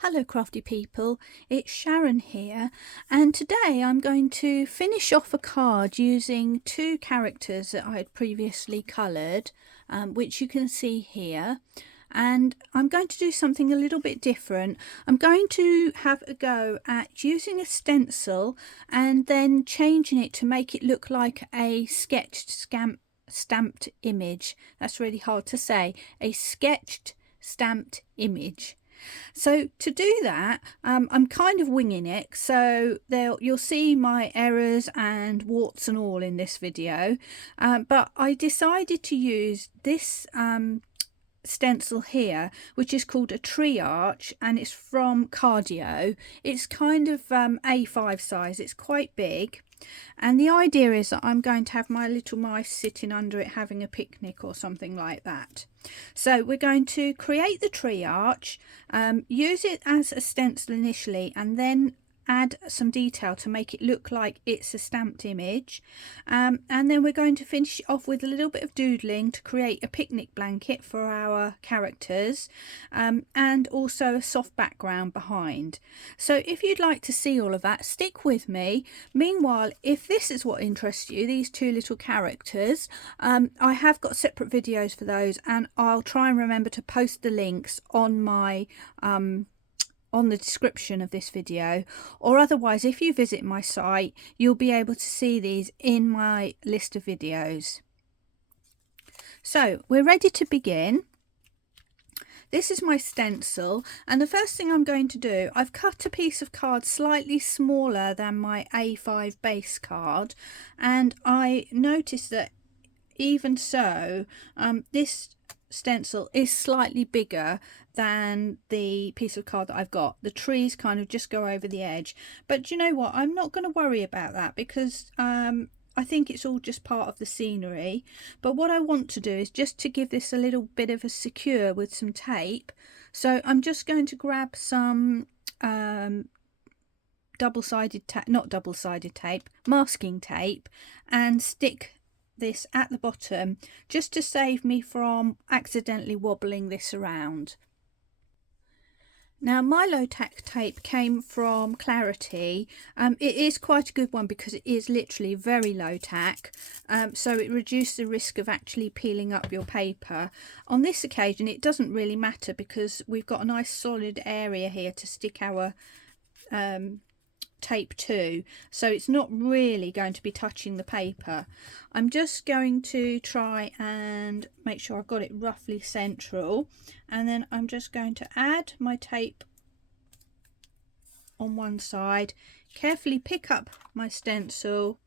Hello crafty people, it's Sharon here, and today I'm going to finish off a card using two characters that I had previously coloured, which you can see here. And I'm going to do something a little bit different. I'm going to have a go at using a stencil and then changing it to make it look like a sketched stamped image. That's really hard to say. A sketched stamped image. So to do that, I'm kind of winging it, so you'll see my errors and warts and all in this video, but I decided to use this stencil here, which is called a tree arch, and it's from Cardio. It's kind of A5 size, it's quite big. And the idea is that I'm going to have my little mice sitting under it having a picnic or something like that. So we're going to create the tree arch, use it as a stencil initially, and then add some detail to make it look like it's a stamped image, and then we're going to finish it off with a little bit of doodling to create a picnic blanket for our characters, and also a soft background behind. So if you'd like to see all of that, stick with me. Meanwhile, if this is what interests you, these two little characters, I have got separate videos for those, and I'll try and remember to post the links on my on the description of this video, or otherwise if you visit my site you'll be able to see these in my list of videos. So we're ready to begin. This is my stencil, and the first thing I'm going to do, I've cut a piece of card slightly smaller than my A5 base card, and I noticed that even so this stencil is slightly bigger than the piece of card that I've got. The trees kind of just go over the edge, but you know what, I'm not going to worry about that because I think it's all just part of the scenery. But what I want to do is just to give this a little bit of a secure with some tape. So I'm just going to grab some double-sided tape, not double-sided tape, masking tape, and stick this at the bottom just to save me from accidentally wobbling this around. Now my low tack tape came from Clarity. It is quite a good one because it is literally very low tack, so it reduces the risk of actually peeling up your paper. On this occasion it doesn't really matter because we've got a nice solid area here to stick our tape to, so it's not really going to be touching the paper. I'm just going to try and make sure I've got it roughly central, and then I'm just going to add my tape on one side, carefully pick up my stencil,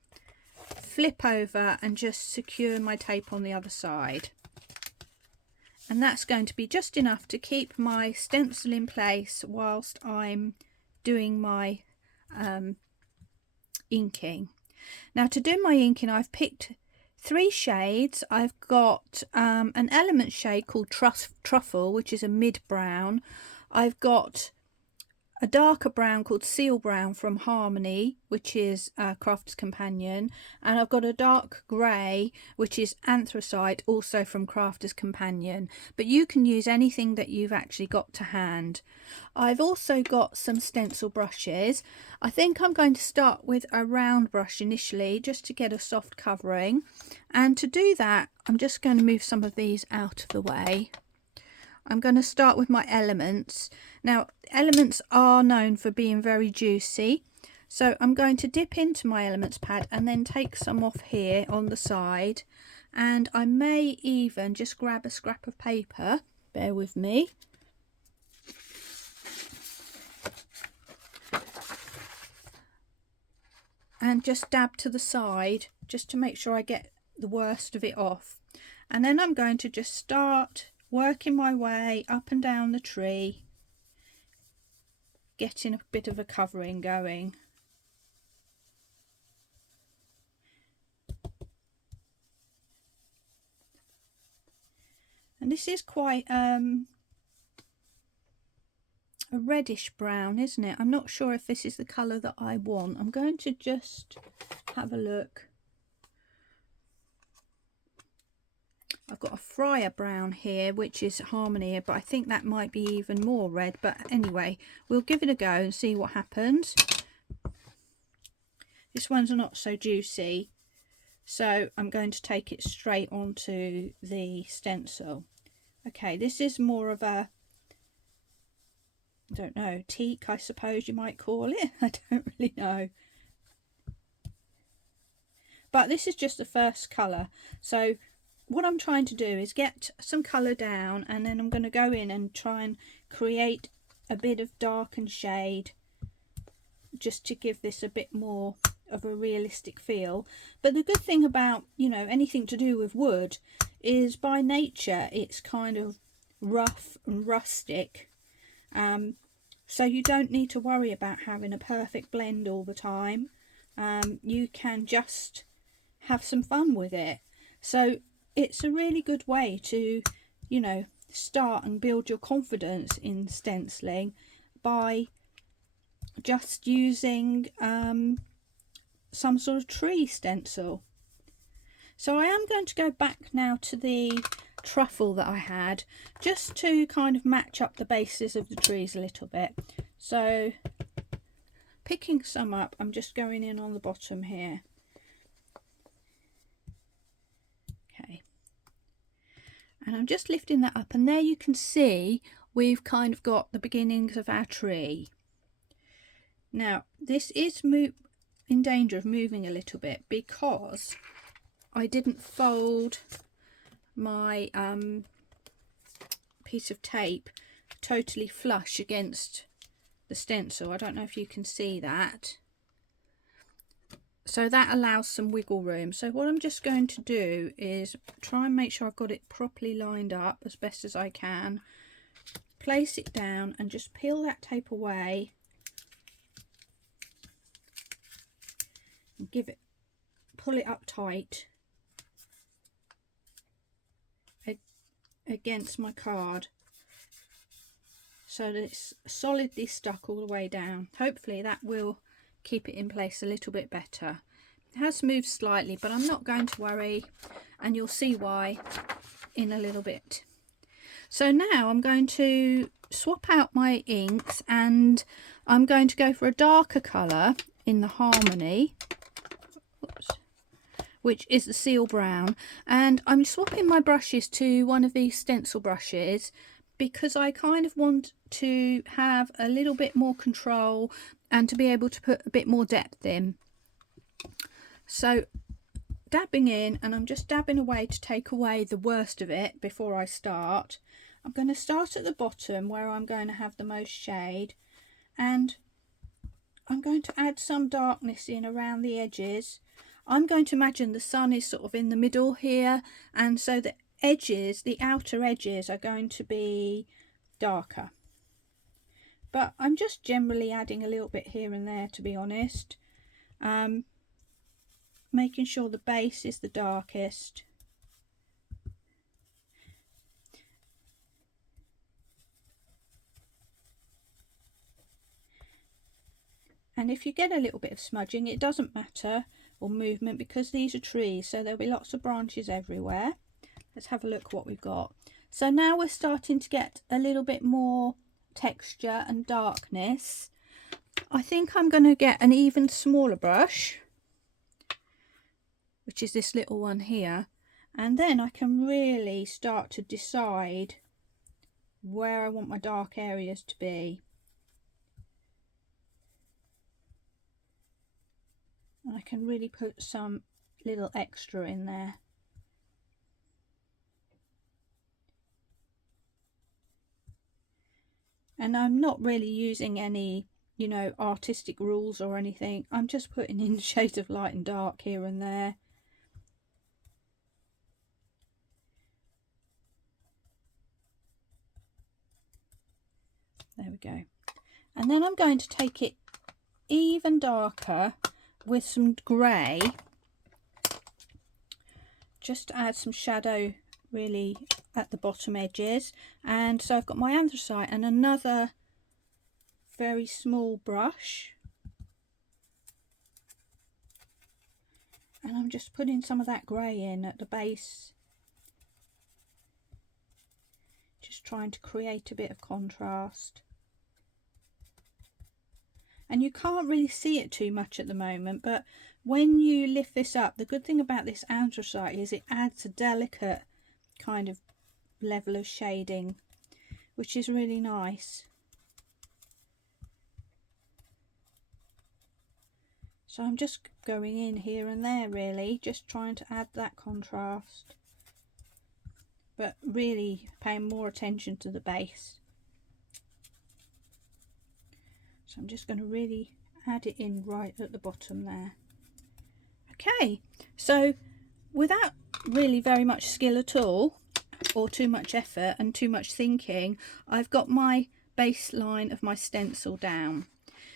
flip over and just secure my tape on the other side. And that's going to be just enough to keep my stencil in place whilst I'm doing my inking. Now to do my inking I've picked three shades. I've got an element shade called Truffle, which is a mid brown. I've got a darker brown called Seal Brown from Harmony, which is Crafter's Companion, and I've got a dark grey which is Anthracite, also from Crafter's Companion, but you can use anything that you've actually got to hand. I've also got some stencil brushes. I think I'm going to start with a round brush initially just to get a soft covering, and to do that I'm just going to move some of these out of the way. I'm going to start with my elements. Now, elements are known for being very juicy, so I'm going to dip into my elements pad and then take some off here on the side, and I may even just grab a scrap of paper, bear with me, and just dab to the side just to make sure I get the worst of it off. And then I'm going to just start working my way up and down the tree, getting a bit of a covering going. And this is quite a reddish brown, isn't it? I'm not sure if this is the colour that I want. I'm going to just have a look. I've got a Friar brown here, which is Harmony, but I think that might be even more red. But anyway, we'll give it a go and see what happens. This one's not so juicy, so I'm going to take it straight onto the stencil. Okay, this is more of a, I don't know, teak, I suppose you might call it. I don't really know. But this is just the first colour. So what I'm trying to do is get some colour down, and then I'm going to go in and try and create a bit of darkened shade just to give this a bit more of a realistic feel. But the good thing about, you know, anything to do with wood is by nature it's kind of rough and rustic, so you don't need to worry about having a perfect blend all the time. You can just have some fun with it. So it's a really good way to, you know, start and build your confidence in stenciling by just using some sort of tree stencil. So I am going to go back now to the truffle that I had, just to kind of match up the bases of the trees a little bit. So picking some up, I'm just going in on the bottom here. Okay, and I'm just lifting that up, and there you can see we've kind of got the beginnings of our tree. Now this is in danger of moving a little bit because I didn't fold my piece of tape totally flush against the stencil. I don't know if you can see that. So that allows some wiggle room. So what I'm just going to do is try and make sure I've got it properly lined up as best as I can. Place it down and just peel that tape away. And pull it up tight against my card so that it's solidly stuck all the way down. Hopefully that will keep it in place a little bit better. It has moved slightly, but I'm not going to worry, and you'll see why in a little bit. So now I'm going to swap out my inks, and I'm going to go for a darker colour in the Harmony. Oops. Which is the seal brown, and I'm swapping my brushes to one of these stencil brushes because I kind of want to have a little bit more control and to be able to put a bit more depth in. So dabbing in, and I'm just dabbing away to take away the worst of it before I start. I'm going to start at the bottom where I'm going to have the most shade, and I'm going to add some darkness in around the edges. I'm going to imagine the sun is sort of in the middle here, and so the edges, the outer edges, are going to be darker. But I'm just generally adding a little bit here and there, to be honest. Making sure the base is the darkest. And if you get a little bit of smudging, it doesn't matter, or movement, because these are trees, so there'll be lots of branches everywhere. Let's have a look what we've got. So now we're starting to get a little bit more texture and darkness. I think I'm going to get an even smaller brush, which is this little one here, and then I can really start to decide where I want my dark areas to be. And I can really put some little extra in there. And I'm not really using any, you know, artistic rules or anything. I'm just putting in shades of light and dark here and there. There we go. And then I'm going to take it even darker with some grey, just to add some shadow really at the bottom edges. And so I've got my anthracite and another very small brush, and I'm just putting some of that grey in at the base Just trying to create a bit of contrast. And you can't really see it too much at the moment, but when you lift this up, the good thing about this anthracite is it adds a delicate kind of level of shading, which is really nice. So I'm just going in here and there, really, just trying to add that contrast, but really paying more attention to the base. So I'm just going to really add it in right at the bottom there. Okay, so without really very much skill at all, or too much effort and too much thinking, I've got my baseline of my stencil down.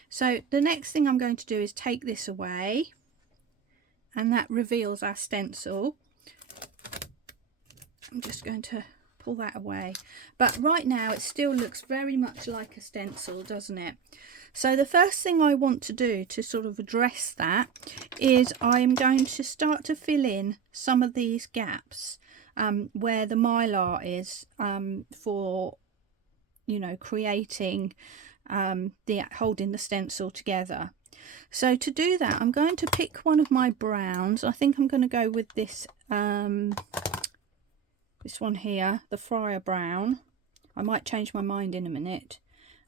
So the next thing I'm going to do is take this away, and that reveals our stencil. I'm just going to pull that away, but right now it still looks very much like a stencil, doesn't it? So the first thing I want to do to sort of address that is I'm going to start to fill in some of these gaps where the mylar is for, you know, creating holding the stencil together. So to do that, I'm going to pick one of my browns. I think I'm going to go with this this one here, the Friar Brown. I might change my mind in a minute.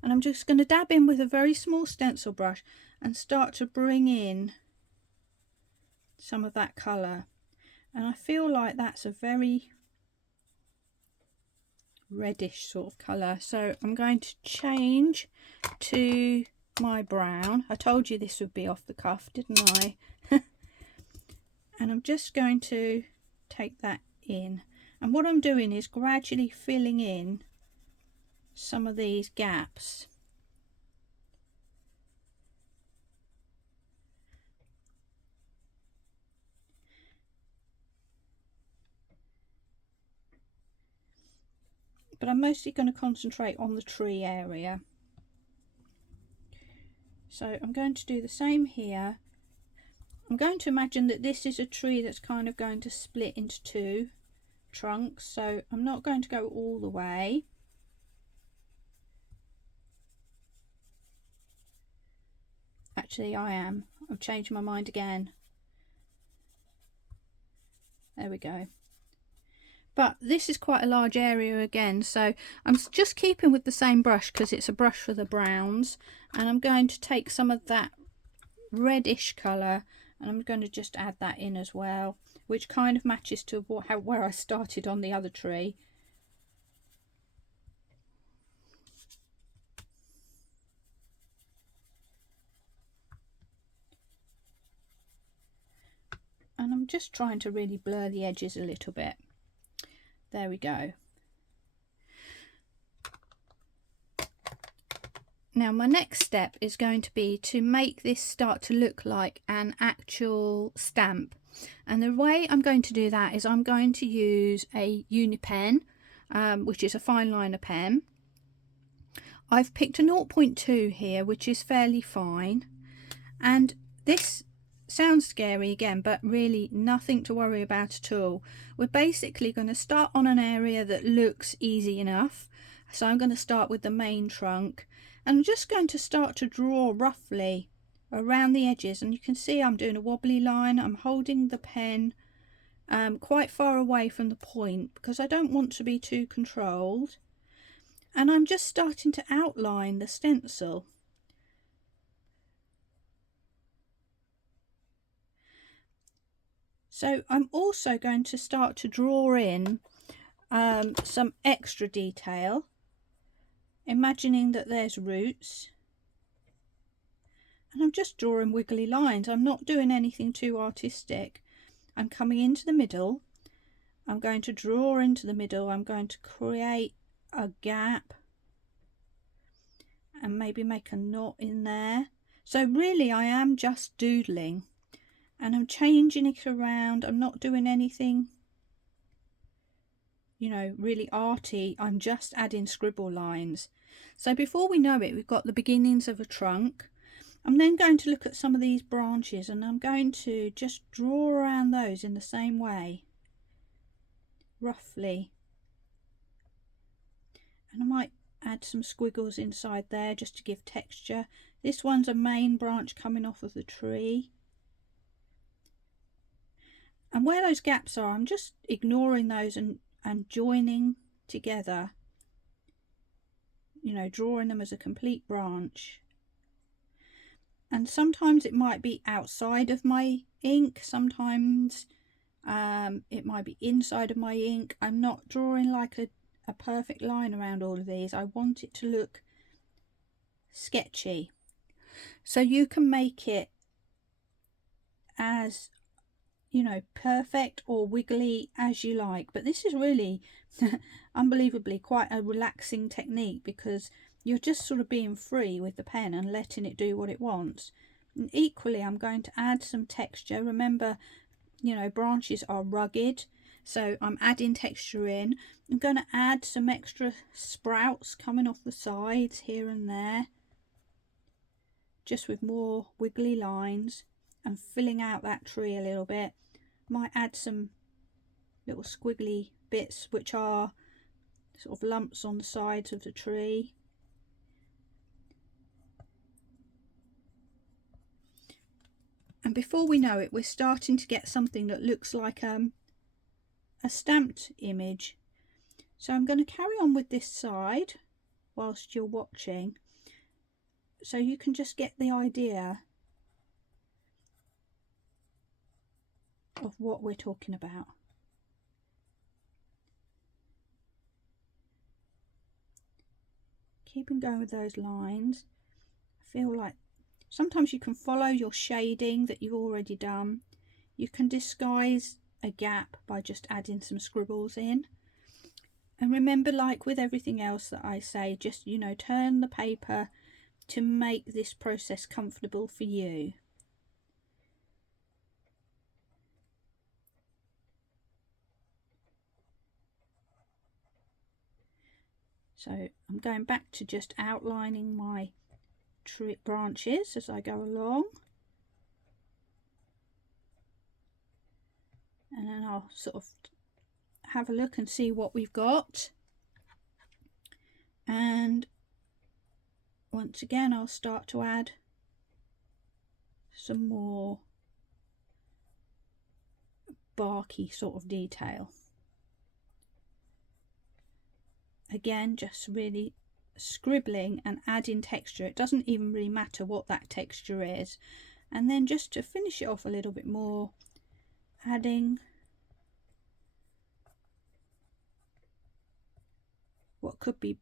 And I'm just going to dab in with a very small stencil brush and start to bring in some of that colour. And I feel like that's a very reddish sort of colour. So I'm going to change to my brown. I told you this would be off the cuff, didn't I? And I'm just going to take that in. And what I'm doing is gradually filling in some of these gaps. But I'm mostly going to concentrate on the tree area. So I'm going to do the same here. I'm going to imagine that this is a tree that's kind of going to split into two trunks, so I'm not going to go all the way. Actually, I am. I've changed my mind again. There we go. But this is quite a large area again, so I'm just keeping with the same brush because it's a brush for the browns, and I'm going to take some of that reddish colour and I'm going to just add that in as well, which kind of matches to where I started on the other tree. And I'm just trying to really blur the edges a little bit. There we go. Now my next step is going to be to make this start to look like an actual stamp. And the way I'm going to do that is I'm going to use a uni pen, which is a fine liner pen. I've picked a 0.2 here, which is fairly fine. And this sounds scary again, but really nothing to worry about at all. We're basically going to start on an area that looks easy enough. So I'm going to start with the main trunk. And I'm just going to start to draw roughly around the edges, and you can see I'm doing a wobbly line. I'm holding the pen quite far away from the point because I don't want to be too controlled, and I'm just starting to outline the stencil. So I'm also going to start to draw in some extra detail, imagining that there's roots, and I'm just drawing wiggly lines. I'm not doing anything too artistic. I'm coming into the middle, I'm going to draw into the middle, I'm going to create a gap and maybe make a knot in there. So really I am just doodling and I'm changing it around. I'm not doing anything, you know, really arty. I'm just adding scribble lines. So before we know it, we've got the beginnings of a trunk. I'm then going to look at some of these branches and I'm going to just draw around those in the same way, roughly. And I might add some squiggles inside there just to give texture. This one's a main branch coming off of the tree. And where those gaps are, I'm just ignoring those and joining together. You know, drawing them as a complete branch. And sometimes it might be outside of my ink, sometimes it might be inside of my ink. I'm not drawing like a perfect line around all of these. I want it to look sketchy. So you can make it as, you know, perfect or wiggly as you like. But this is really unbelievably quite a relaxing technique, because you're just sort of being free with the pen and letting it do what it wants. And equally, I'm going to add some texture. Remember, you know, branches are rugged, so I'm adding texture in. I'm going to add some extra sprouts coming off the sides here and there, just with more wiggly lines and filling out that tree a little bit. Might add some little squiggly bits which are sort of lumps on the sides of the tree. And before we know it, we're starting to get something that looks like a stamped image. So I'm going to carry on with this side whilst you're watching, so you can just get the idea of what we're talking about. Keeping going with those lines. I feel like sometimes you can follow your shading that you've already done. You can disguise a gap by just adding some scribbles in. And remember, like with everything else that I say, just, you know, turn the paper to make this process comfortable for you. So I'm going back to just outlining my tree branches as I go along. And then I'll sort of have a look and see what we've got. And once again, I'll start to add some more barky sort of detail. Again, just really scribbling and adding texture. It doesn't even really matter what that texture is. And then just to finish it off a little bit more, adding what could be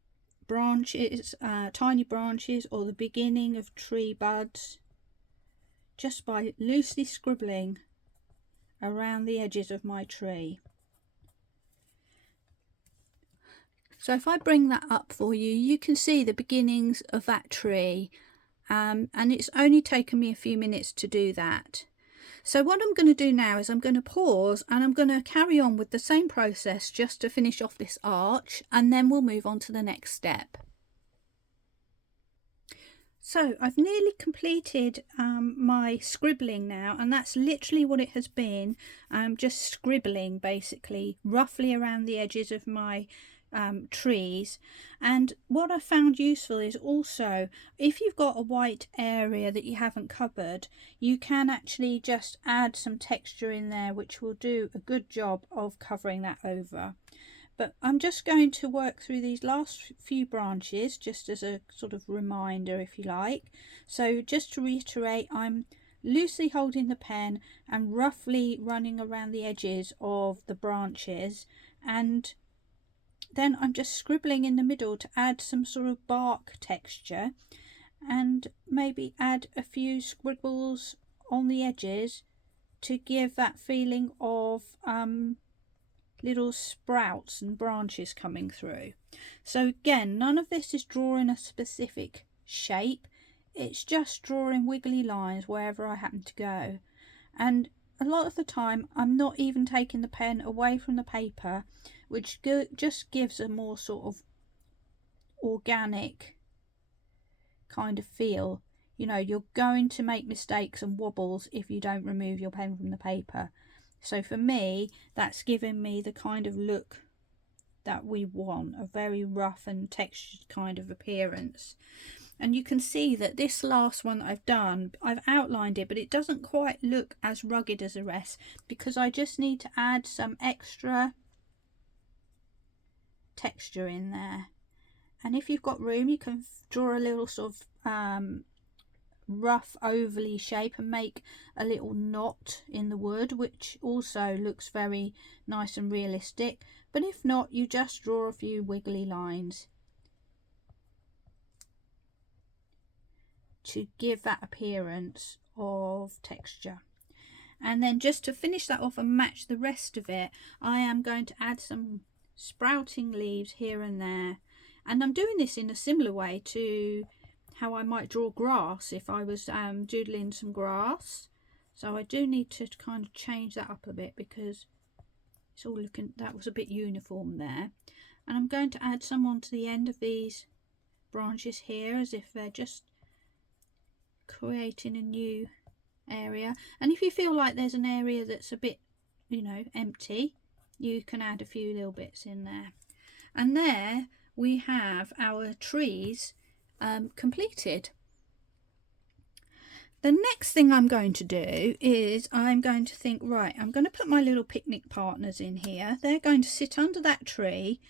branches, tiny branches, or the beginning of tree buds, just by loosely scribbling around the edges of my tree. So if I bring that up for you, you can see the beginnings of that tree, and it's only taken me a few minutes to do that. So what I'm going to do now is I'm going to pause and I'm going to carry on with the same process just to finish off this arch, and then we'll move on to the next step. So I've nearly completed my scribbling now, and that's literally what it has been. Just scribbling basically roughly around the edges of my trees. And what I found useful is also, if you've got a white area that you haven't covered, you can actually just add some texture in there, which will do a good job of covering that over. But I'm just going to work through these last few branches just as a sort of reminder, if you like. So just to reiterate, I'm loosely holding the pen and roughly running around the edges of the branches, and then I'm just scribbling in the middle to add some sort of bark texture, and maybe add a few scribbles on the edges to give that feeling of little sprouts and branches coming through. So again, none of this is drawing a specific shape, it's just drawing wiggly lines wherever I happen to go. And a lot of the time I'm not even taking the pen away from the paper, which just gives a more sort of organic kind of feel. You know, you're going to make mistakes and wobbles if you don't remove your pen from the paper. So for me, that's given me the kind of look that we want, a very rough and textured kind of appearance. And you can see that this last one that I've done, I've outlined it, but it doesn't quite look as rugged as the rest because I just need to add some extra texture in there. And if you've got room, you can draw a little sort of rough ovally shape and make a little knot in the wood, which also looks very nice and realistic. But if not, you just draw a few wiggly lines to give that appearance of texture. And then just to finish that off and match the rest of it, I am going to add some sprouting leaves here and there. And I'm doing this in a similar way to how I might draw grass if I was doodling some grass. So I do need to kind of change that up a bit because it's all looking, that was a bit uniform there. And I'm going to add some onto the end of these branches here as if they're just creating a new area. And if you feel like there's an area that's a bit, you know, empty, you can add a few little bits in there. And there we have our trees completed. The next thing I'm going to do is I'm going to think, right, I'm going to put my little picnic partners in here. They're going to sit under that tree.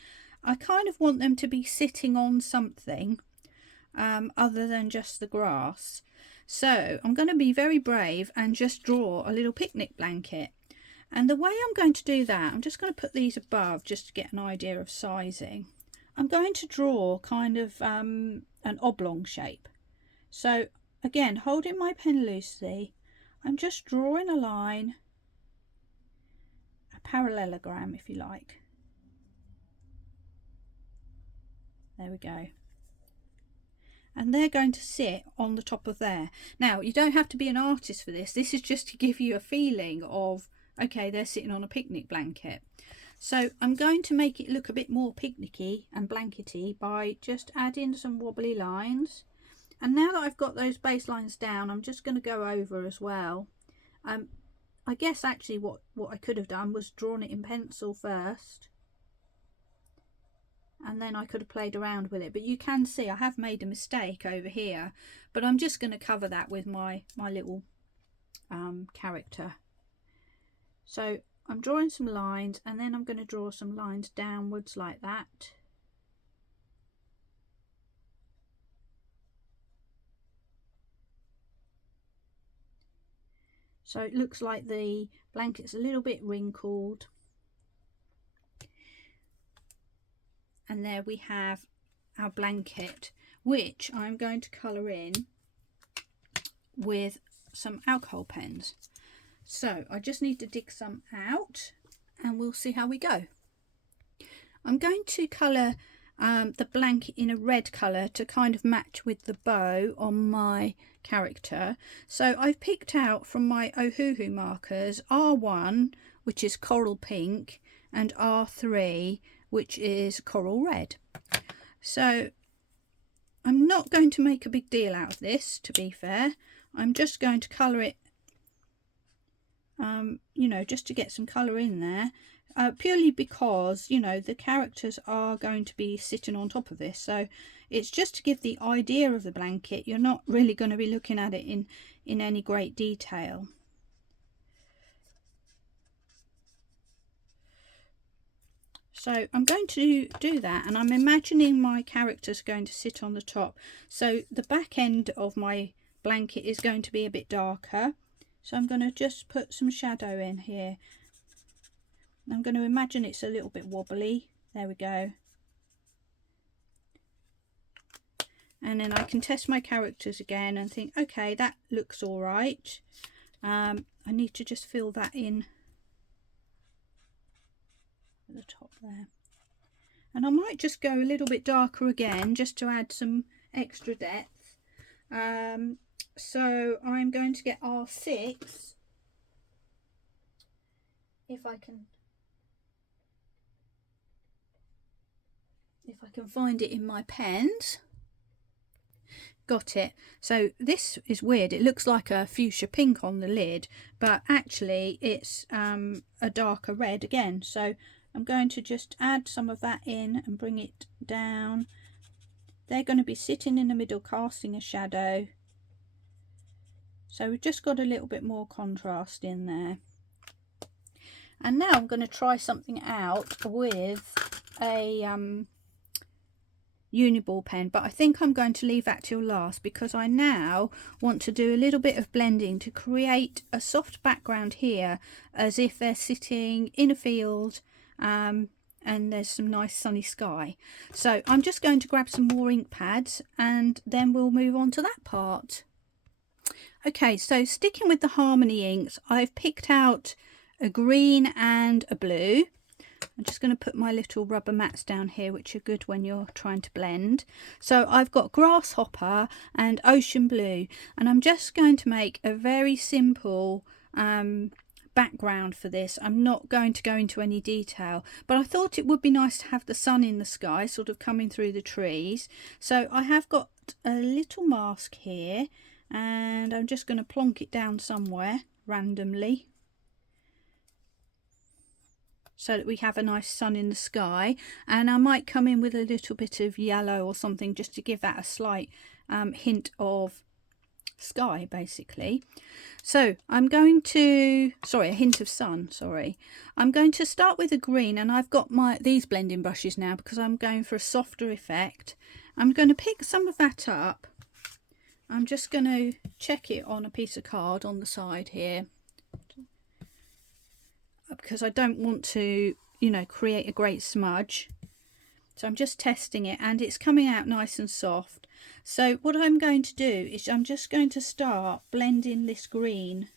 I kind of want them to be sitting on something other than just the grass. So I'm going to be very brave and just draw a little picnic blanket. And the way I'm going to do that, I'm just going to put these above just to get an idea of sizing. I'm going to draw kind of an oblong shape. So again, holding my pen loosely, I'm just drawing a line, a parallelogram if you like. There we go. And they're going to sit on the top of there. Now, you don't have to be an artist for this. This is just to give you a feeling of, okay, they're sitting on a picnic blanket. So I'm going to make it look a bit more picnicky and blankety by just adding some wobbly lines. And now that I've got those base lines down, I'm just going to go over as well. I guess actually what I could have done was drawn it in pencil first. And then I could have played around with it, but you can see I have made a mistake over here, but I'm just going to cover that with my little character. So I'm drawing some lines, and then I'm going to draw some lines downwards like that. So it looks like the blanket's a little bit wrinkled. And there we have our blanket, which I'm going to colour in with some alcohol pens. So I just need to dig some out and we'll see how we go. I'm going to colour the blanket in a red colour to kind of match with the bow on my character. So I've picked out from my Ohuhu markers R1, which is coral pink, and R3, which is coral red. So I'm not going to make a big deal out of this, to be fair. I'm just going to colour it, you know, just to get some colour in there, purely because, you know, the characters are going to be sitting on top of this. So it's just to give the idea of the blanket. You're not really going to be looking at it in any great detail. So I'm going to do that, and I'm imagining my character's going to sit on the top. So the back end of my blanket is going to be a bit darker. So I'm going to just put some shadow in here. I'm going to imagine it's a little bit wobbly. There we go. And then I can test my characters again and think, okay, that looks all right. I need to just fill that in at the top there. And I might just go a little bit darker again just to add some extra depth. So I'm going to get R6 if I can find it in my pens. Got it. So this is weird. It looks like a fuchsia pink on the lid, but actually it's a darker red again. So I'm going to just add some of that in and bring it down. They're going to be sitting in the middle casting a shadow. So we've just got a little bit more contrast in there. And now I'm going to try something out with a uniball pen, but I think I'm going to leave that till last because I now want to do a little bit of blending to create a soft background here as if they're sitting in a field and there's some nice sunny sky. So I'm just going to grab some more ink pads and then we'll move on to that part. Okay, so sticking with the Harmony inks, I've picked out a green and a blue. I'm just going to put my little rubber mats down here, which are good when you're trying to blend. So I've got Grasshopper and Ocean Blue, and I'm just going to make a very simple background for this. I'm not going to go into any detail, but I thought it would be nice to have the sun in the sky sort of coming through the trees. So I have got a little mask here, and I'm just going to plonk it down somewhere randomly, so that we have a nice sun in the sky. And I might come in with a little bit of yellow or something just to give that a slight hint of sky basically. So I'm going to, a hint of sun, I'm going to start with a green, and I've got these blending brushes now because I'm going for a softer effect. I'm going to pick some of that up. I'm just going to check it on a piece of card on the side here, because I don't want to, you know, create a great smudge. So I'm just testing it, and it's coming out nice and soft. So what I'm going to do is I'm just going to start blending this green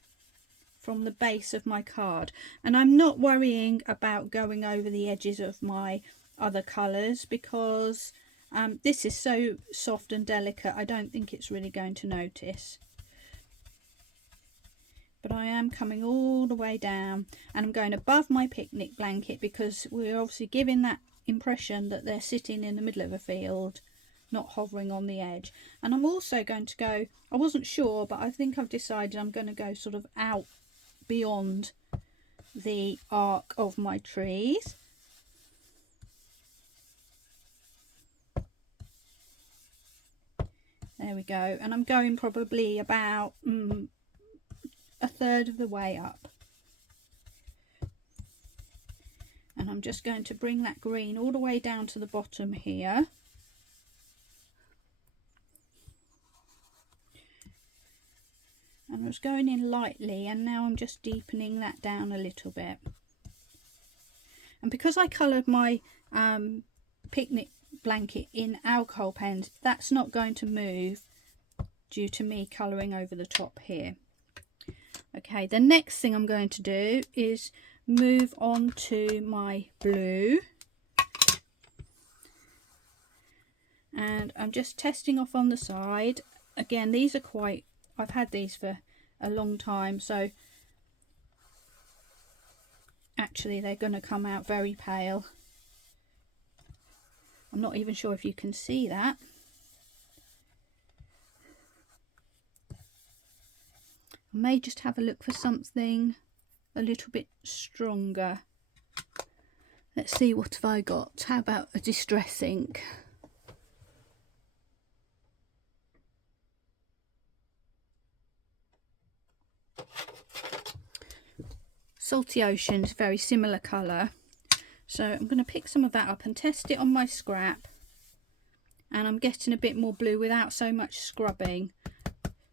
from the base of my card, and I'm not worrying about going over the edges of my other colours because this is so soft and delicate. I don't think it's really going to notice. But I am coming all the way down, and I'm going above my picnic blanket because we're obviously giving that impression that they're sitting in the middle of a field, not hovering on the edge. And I'm also going to go, I wasn't sure, but I think I've decided I'm going to go sort of out beyond the arc of my trees. There we go, and I'm going probably about a third of the way up, and I'm just going to bring that green all the way down to the bottom here. And I was going in lightly, and now I'm just deepening that down a little bit. And because I coloured my picnic blanket in alcohol pens, that's not going to move due to me colouring over the top here. Okay, the next thing I'm going to do is move on to my blue, and I'm just testing off on the side. Again, these are quite, I've had these for a long time, so actually they're going to come out very pale. I'm not even sure if you can see that. I may just have a look for something a little bit stronger. Let's see, what have I got? How about a distress ink? Salty Ocean's very similar colour. So I'm going to pick some of that up and test it on my scrap. And I'm getting a bit more blue without so much scrubbing.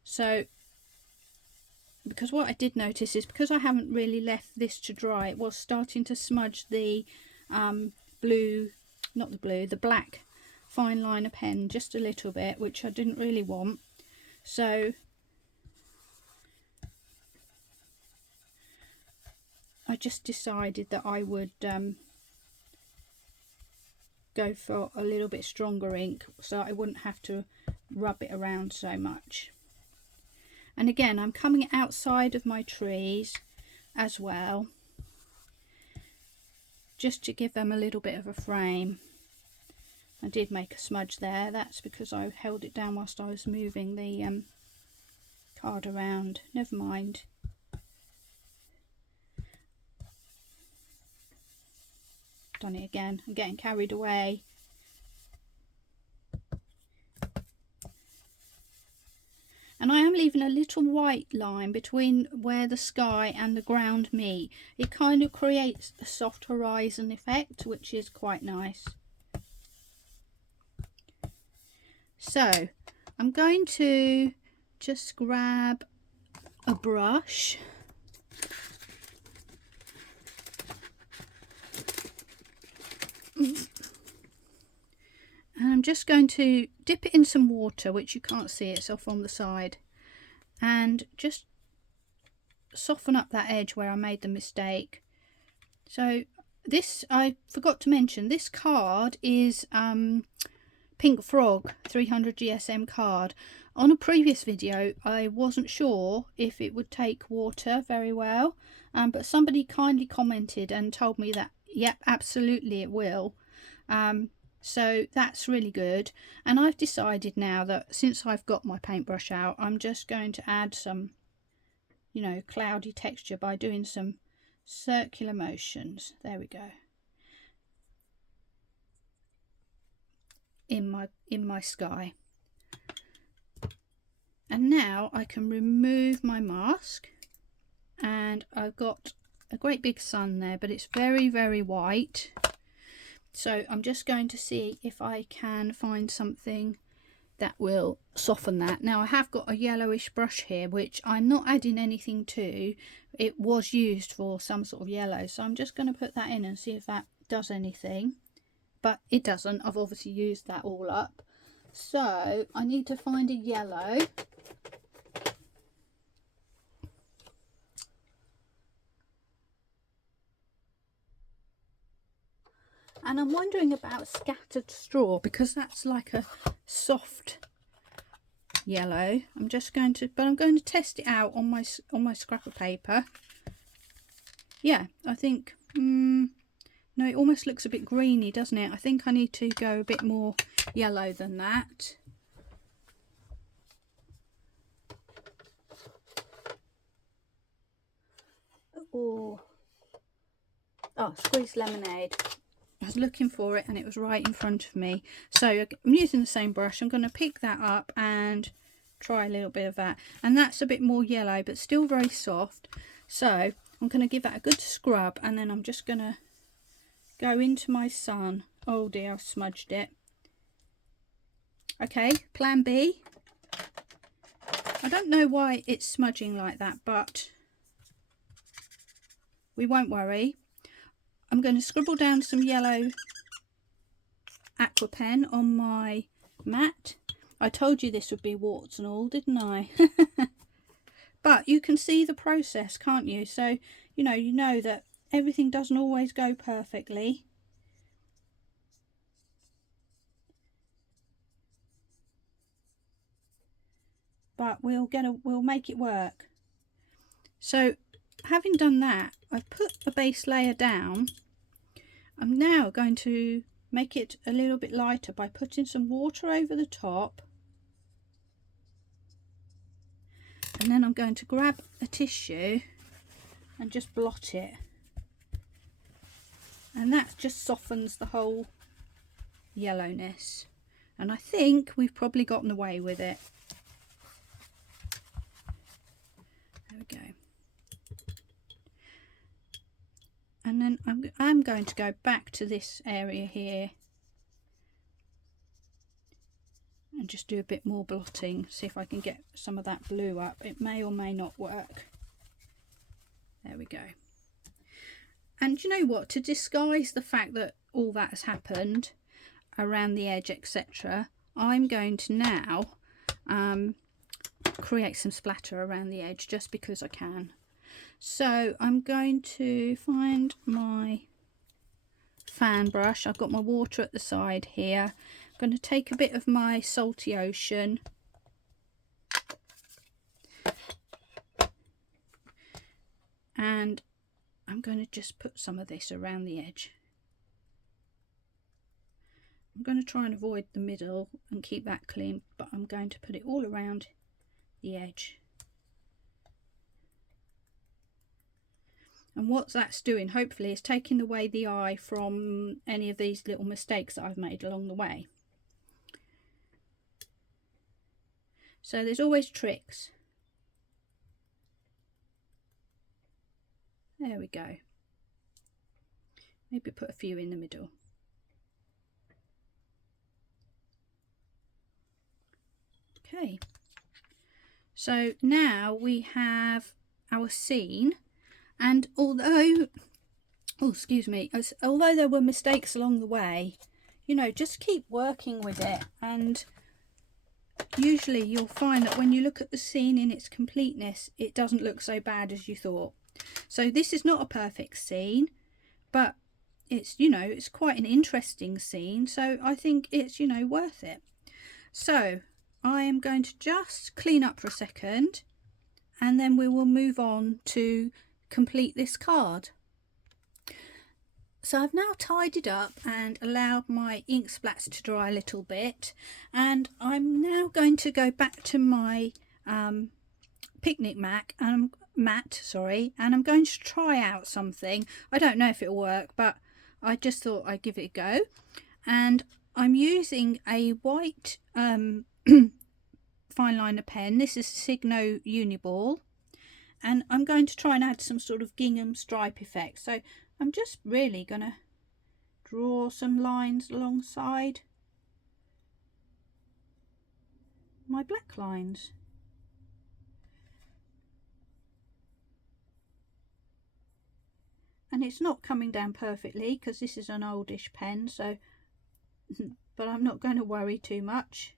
So, because what I did notice is because I haven't really left this to dry, it was starting to smudge the the black fine liner pen just a little bit, which I didn't really want. So I just decided that I would go for a little bit stronger ink so I wouldn't have to rub it around so much. And again, I'm coming outside of my trees as well, just to give them a little bit of a frame. I did make a smudge there. That's because I held it down whilst I was moving the card around. Never mind. on it again. I'm getting carried away. And I am leaving a little white line between where the sky and the ground meet. It kind of creates a soft horizon effect, which is quite nice. So I'm going to just grab a brush. And I'm just going to dip it in some water, which you can't see, it's off on the side, and just soften up that edge where I made the mistake. So this, I forgot to mention, this card is Pink Frog 300 GSM card. On a previous video I wasn't sure if it would take water very well, but somebody kindly commented and told me that yep, absolutely it will. So that's really good, and I've decided now that since I've got my paintbrush out, I'm just going to add some, you know, cloudy texture by doing some circular motions. There we go. In my sky. And now I can remove my mask, and I've got a great big sun there, but it's very, very white. So I'm just going to see if I can find something that will soften that. Now I have got a yellowish brush here, which I'm not adding anything to. It was used for some sort of yellow, so I'm just going to put that in and see if that does anything. But it doesn't. I've obviously used that all up. So I need to find a yellow. And I'm wondering about scattered straw, because that's like a soft yellow. I'm going to test it out on my scrap of paper. Yeah, I think no, it almost looks a bit greeny, doesn't it? I think I need to go a bit more yellow than that. Oh, squeezed lemonade. I was looking for it and it was right in front of me. So I'm using the same brush. I'm going to pick that up and try a little bit of that. And that's a bit more yellow, but still very soft. So I'm going to give that a good scrub, and then I'm just going to go into my sun. Oh dear, I've smudged it. Okay, plan B. I don't know why it's smudging like that, but we won't worry. I'm going to scribble down some yellow aqua pen on my mat. I told you this would be warts and all, didn't I? But you can see the process, can't you? So, you know that everything doesn't always go perfectly. But we'll make it work. So, having done that, I've put a base layer down. I'm now going to make it a little bit lighter by putting some water over the top, and then I'm going to grab a tissue and just blot it, and that just softens the whole yellowness, and I think we've probably gotten away with it. There we go. And then I'm going to go back to this area here and just do a bit more blotting, see if I can get some of that blue up. It may or may not work. There we go. And you know what, to disguise the fact that all that has happened around the edge, etc., I'm going to now create some splatter around the edge, just because I can. So I'm going to find my fan brush. I've got my water at the side here. I'm going to take a bit of my salty ocean and I'm going to just put some of this around the edge. I'm going to try and avoid the middle and keep that clean, but I'm going to put it all around the edge. And what that's doing, hopefully, is taking away the eye from any of these little mistakes that I've made along the way. So there's always tricks. There we go. Maybe put a few in the middle. Okay. So now we have our scene, and although, oh excuse me, although there were mistakes along the way, you know, just keep working with it, and usually you'll find that when you look at the scene in its completeness, it doesn't look so bad as you thought. So this is not a perfect scene, but it's, you know, it's quite an interesting scene, so I think it's, you know, worth it. So I am going to just clean up for a second, and then we will move on to complete this card. So I've now tidied up and allowed my ink splats to dry a little bit, and I'm now going to go back to my picnic mat, and I'm going to try out something. I don't know if it'll work, but I just thought I'd give it a go. And I'm using a white fine liner pen. This is Signo Uniball, and I'm going to try and add some sort of gingham stripe effect. So I'm just really going to draw some lines alongside my black lines. And it's not coming down perfectly because this is an oldish pen, so but I'm not going to worry too much.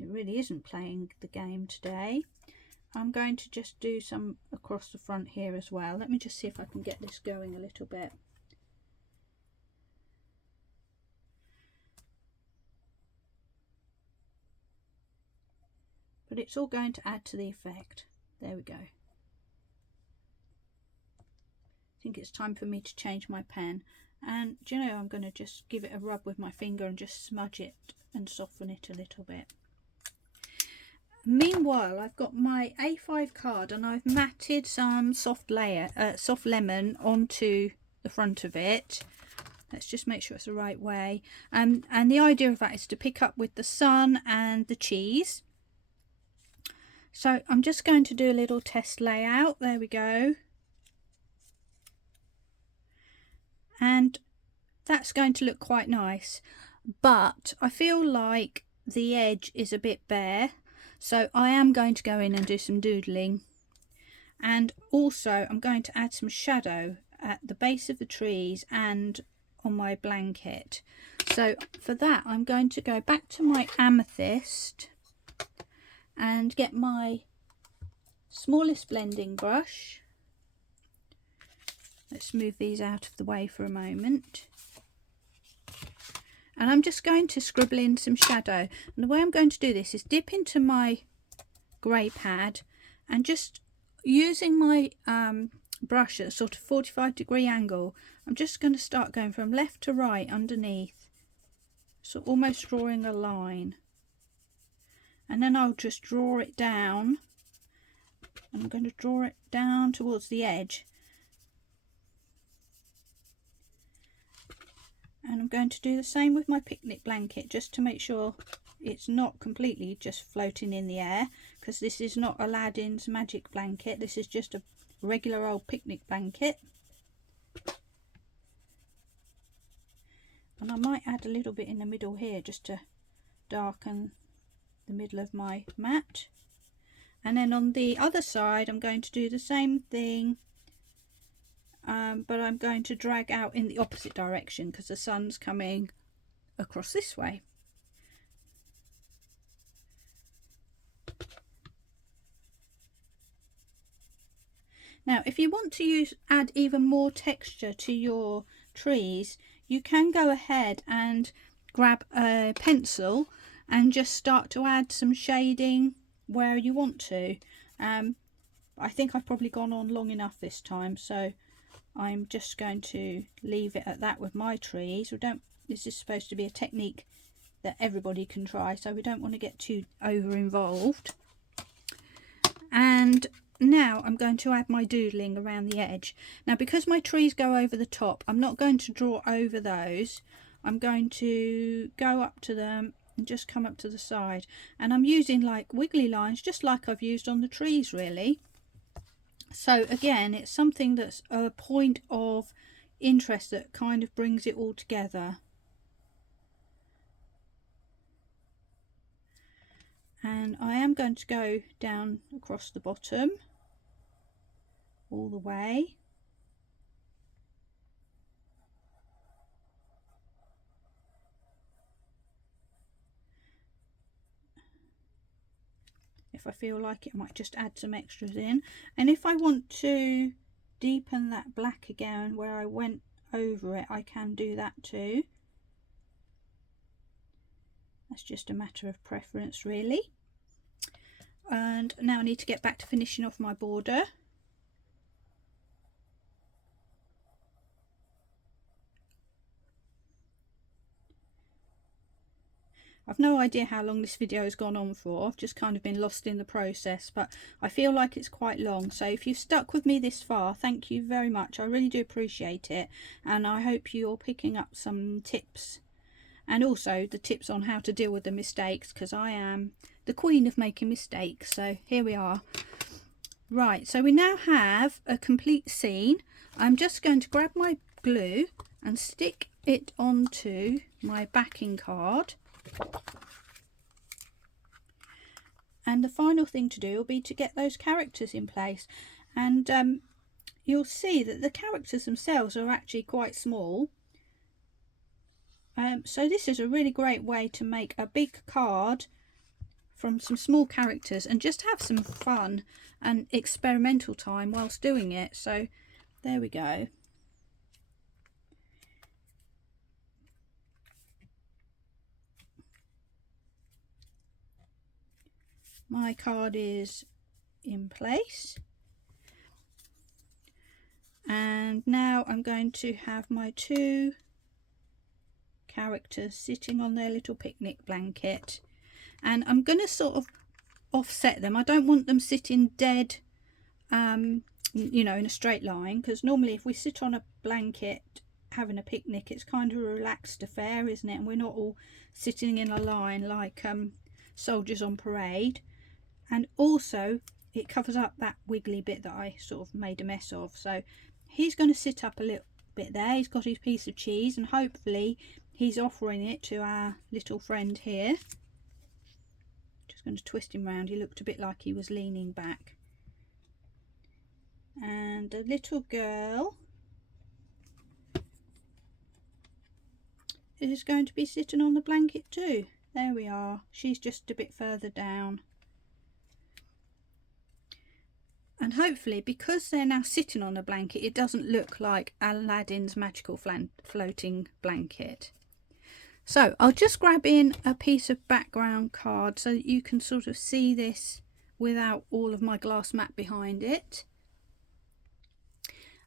It really isn't playing the game today. I'm going to just do some across the front here as well. Let me just see if I can get this going a little bit. But it's all going to add to the effect. There we go. I think it's time for me to change my pen. And do you know, I'm going to just give it a rub with my finger and just smudge it and soften it a little bit. Meanwhile, I've got my A5 card and I've matted some soft lemon onto the front of it. Let's just make sure it's the right way. And the idea of that is to pick up with the sun and the cheese. So I'm just going to do a little test layout. There we go. And that's going to look quite nice. But I feel like the edge is a bit bare. So I am going to go in and do some doodling. And also I'm going to add some shadow at the base of the trees and on my blanket. So for that I'm going to go back to my amethyst and get my smallest blending brush. Let's move these out of the way for a moment. And I'm just going to scribble in some shadow. And the way I'm going to do this is dip into my grey pad and just using my brush at a sort of 45-degree angle, I'm just going to start going from left to right underneath. So almost drawing a line. And then I'll just draw it down. I'm going to draw it down towards the edge. And I'm going to do the same with my picnic blanket, just to make sure it's not completely just floating in the air, because this is not Aladdin's magic blanket. This is just a regular old picnic blanket. And I might add a little bit in the middle here just to darken the middle of my mat. And then on the other side I'm going to do the same thing, but I'm going to drag out in the opposite direction because the sun's coming across this way. Now if you want to add even more texture to your trees, you can go ahead and grab a pencil and just start to add some shading where you want to. I think I've probably gone on long enough this time, so I'm just going to leave it at that with my trees. This is supposed to be a technique that everybody can try, so we don't want to get too over involved. And now I'm going to add my doodling around the edge. Now because my trees go over the top, I'm not going to draw over those. I'm going to go up to them and just come up to the side, and I'm using like wiggly lines just like I've used on the trees really. So again, it's something that's a point of interest that kind of brings it all together. And I am going to go down across the bottom all the way. If I feel like it, I might just add some extras in. And if I want to deepen that black again where I went over it, I can do that too. That's just a matter of preference really. And now I need to get back to finishing off my border. I've no idea how long this video has gone on for. I've just kind of been lost in the process, but I feel like it's quite long. So if you've stuck with me this far, thank you very much. I really do appreciate it. And I hope you're picking up some tips, and also the tips on how to deal with the mistakes, because I am the queen of making mistakes. So here we are. Right, so we now have a complete scene. I'm just going to grab my glue and stick it onto my backing card. And the final thing to do will be to get those characters in place. And you'll see that the characters themselves are actually quite small. So this is a really great way to make a big card from some small characters and just have some fun and experimental time whilst doing it. So there we go. My card is in place, and now I'm going to have my two characters sitting on their little picnic blanket, and I'm going to sort of offset them. I don't want them sitting dead you know, in a straight line, because normally if we sit on a blanket having a picnic, it's kind of a relaxed affair, isn't it? And we're not all sitting in a line like soldiers on parade. And also it covers up that wiggly bit that I sort of made a mess of. So he's going to sit up a little bit there. He's got his piece of cheese, and hopefully he's offering it to our little friend here. Just going to twist him round. He looked a bit like he was leaning back. And a little girl is going to be sitting on the blanket too. There we are. She's just a bit further down. And hopefully, because they're now sitting on a blanket, it doesn't look like Aladdin's magical floating blanket. So I'll just grab in a piece of background card so that you can sort of see this without all of my glass mat behind it.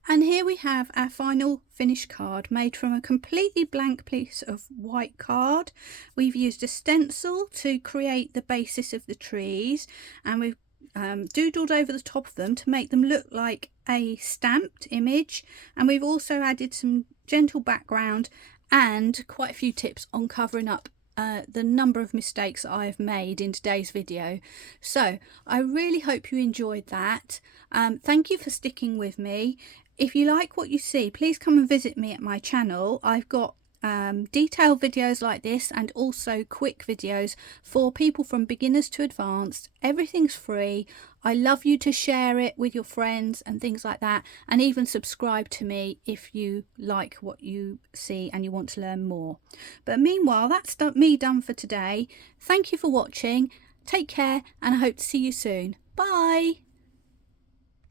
And here we have our final finished card made from a completely blank piece of white card. We've used a stencil to create the basis of the trees, and we've doodled over the top of them to make them look like a stamped image, and we've also added some gentle background and quite a few tips on covering up the number of mistakes that I've made in today's video. So I really hope you enjoyed that. Thank you for sticking with me. If you like what you see, please come and visit me at my channel. I've got detailed videos like this, and also quick videos for people from beginners to advanced. Everything's free. I love you to share it with your friends and things like that, and even subscribe to me if you like what you see and you want to learn more. But meanwhile, that's me done for today. Thank you for watching. Take care, and I hope to see you soon. Bye.